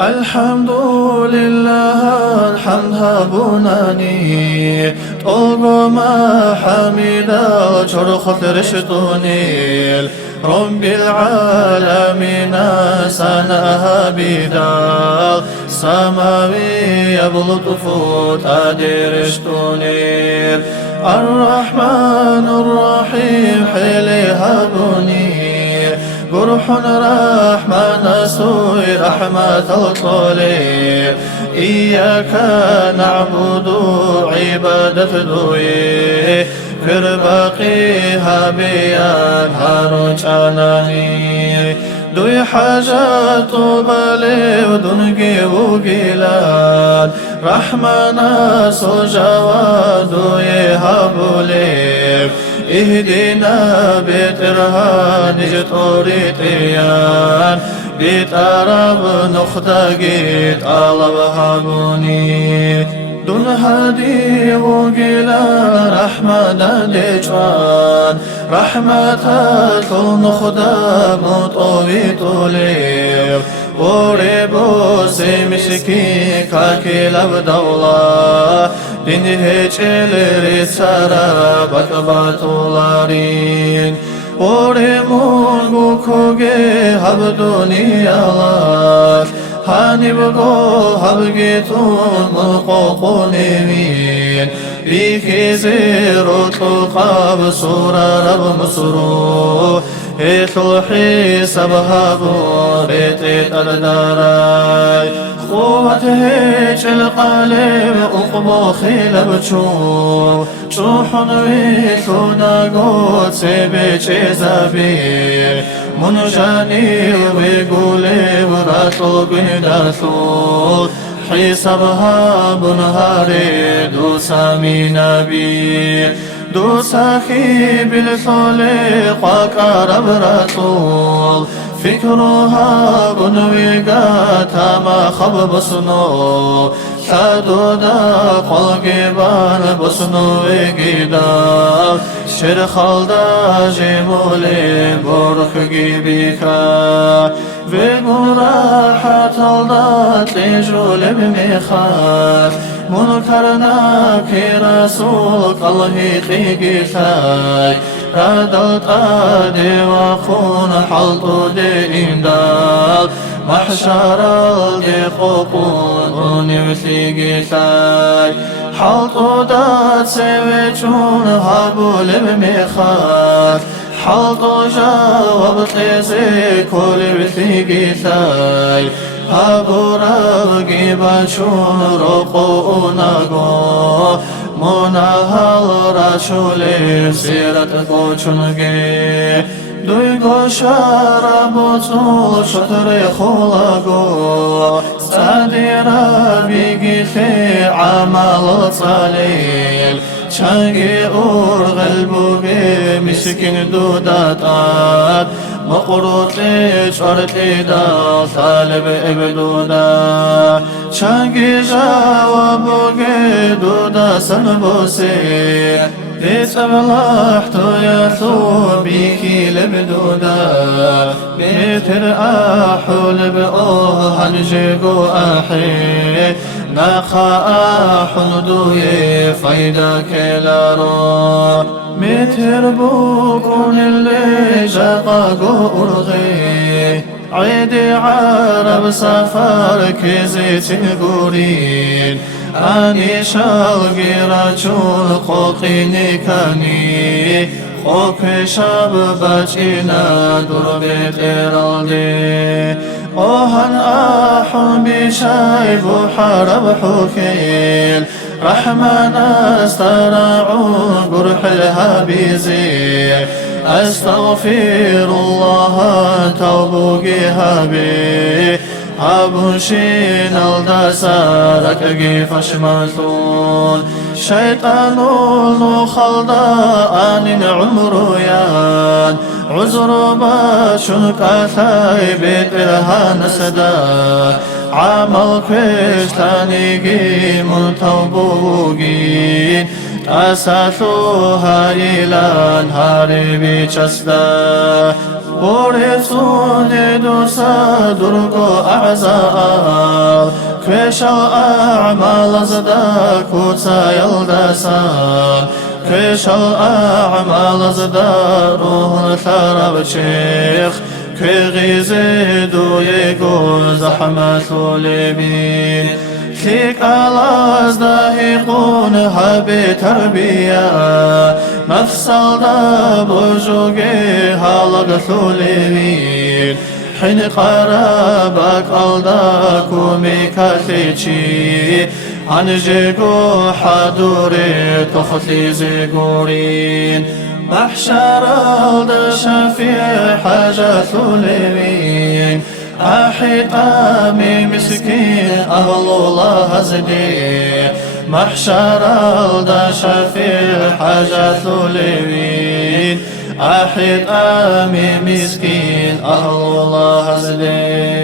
الحمد لله الحمد هبوناني طوق ما حميدا شرخت رشتوني رب العالمين سنها بدا سماوي بلطفوت أدرشتوني الرحمن الرحيم حلي هبوني قرح رحمن سوي رحمة الطليل إياك نعبد عبادة دوي فربقيها بيان هاروش عناني دوي حاجات بالي ودنقي وقلال رحمنا سجواد يهبولي اهدنا بترها نجتوري تيان بتراب نختقي طلب هبوني دون هدي وقلا رحمة دجوان رحمة كل نخدم طوي طولي وربو سمشكي كاكي لبدولا دينه چلري سارا بطبطولارين ورمون كوغي هبدوني الله هاني بغو هبگيتون مقوقوني مين بيكي زيرو تلقاب سورة رب مصرو إطلحي سبهابو ريتي تلداراي قوته القلب أقبو خيلب چوحن ويثونا قوت سيبي زبي منجاني ويقولي وراتو بنداثو حسابها بنهاري دوسا من نبي دوسا خي بالخلق وقرب رسول فكرها بنويقاتا ما خب بسنو حدودا قلقبان بسنو ويقيدا شرخالدا جمولي برخ جيبيكا وقراحة الله تجول بمخاف منكرنا كي رسول الله خيقيتاي ردلت آدي وخون حلطو دي إندال محشر الدي قوقون نمثيقيتاي حلطو دات سيويتون هابول بمخاف حلطو جاوب تيزي كل بثيقيتاي هابو رغي باشون رقوناغو مناهل راشولي سيرت قوچونگي دوي گوشارا بوصول شطر خلاغو ساديرا بيگي في عمل صليل چنگي اور قلبو بي مسكين دوداتات مقروطي شرطي دا طالب ابدودا چنگي جوابو گي دودا سنبوسي ديت ابلحتو يثو بيكي لبدودا بيتر احو لبقوه هنجيقو احي ناخا احو ندوي فايدا كيلارو متر بوكون اللي جاقاقو أرغي عيدي عرب سفر كيزي تنقورين أني شالقي رجل قوقيني كاني خوك شاب بچينا دربت إرالدي اوهن احو بشايب وحرب حكيل رحمن استرعو قرح الهبيزي استغفر الله توبوكي هبي أبوشين الدسارك قيفش مثول شيطان خلدان عمرو يان عذر باشنك ثايبت إلها نسدا عمل كشتاني قيم توبوكي أساسوها إلى نهار بيشسدا ورثون دوسا درقو أعزاء كريشا أعمال زدا كوتا يلدسان كريشا أعمال زدا روح ثرب شيخ كي زيدو يقول زحمة اليمين كيك ألاز داهيقون هبي تربية مفصل دا بوجوغي هالغ اليمين حين قربك ألدا كومي كاثيشي عن جيغو حدوري تخطي زيغورين محشر ألدا شفيع حاجة اليمين أحيط أمي مسكين أهل الله هزدي محشر ألدا شفيع حاجة اليمين أحيط أمي مسكين أهل الله هزدي